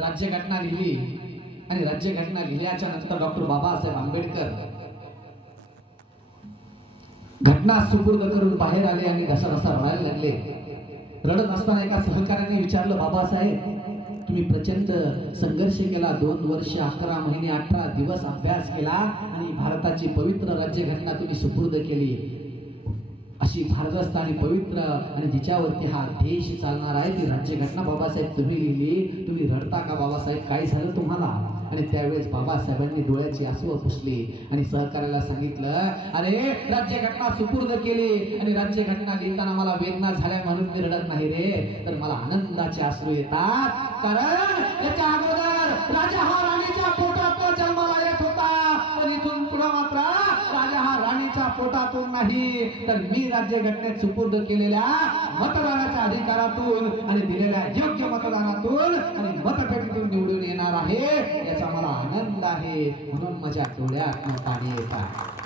राज्यघटना लिहिली आणि राज्यघटना लिहिल्याच्या नंतर डॉक्टर बाबासाहेब आंबेडकर घटना सुपूर्द करून बाहेर आले आणि घसा रडायला लागले. रडत असताना एका सहकार्याने विचारलं, बाबासाहेब तुम्ही प्रचंड संघर्ष केला, 2 वर्ष 11 महिने 18 दिवस अभ्यास केला आणि भारताची पवित्र राज्यघटना तुम्ही सुपूर्द केली. अशी भारदस्त आणि पवित्र आणि जिच्यावरती हा देश चालणार आहे ती राज्यघटना बाबासाहेब तुम्ही लिहिली. तुम्ही रडता का बाबासाहेब, काय झालं तुम्हाला? आणि त्यावेळेस बाबासाहेबांनी डोळ्याची आसू पुसली आणि सहकार्याला सांगितलं, अरे राज्यघटना सुपूर्द केली आणि राज्यघटना लिहिताना मला वेदना झाल्या म्हणून मी रडत नाही रे, तर मला आनंदाचे अश्रू येतात. कारण त्याच्या अगोदर राजा हा राणीच्या पोटात जन्माला येत होता, पण इथून पुढे मात्र राजा हा राणीच्या पोटातून नाही, तर मी राज्यघटनेत सुपूर्द केलेल्या मतदानाच्या अधिकारातून आणि दिलेल्या योग्य मतदानातून आणि मतपेटीतून निवडून येणार आहे, याचा मला आनंद आहे. म्हणून माझ्या डोळ्यात पाणी येतात.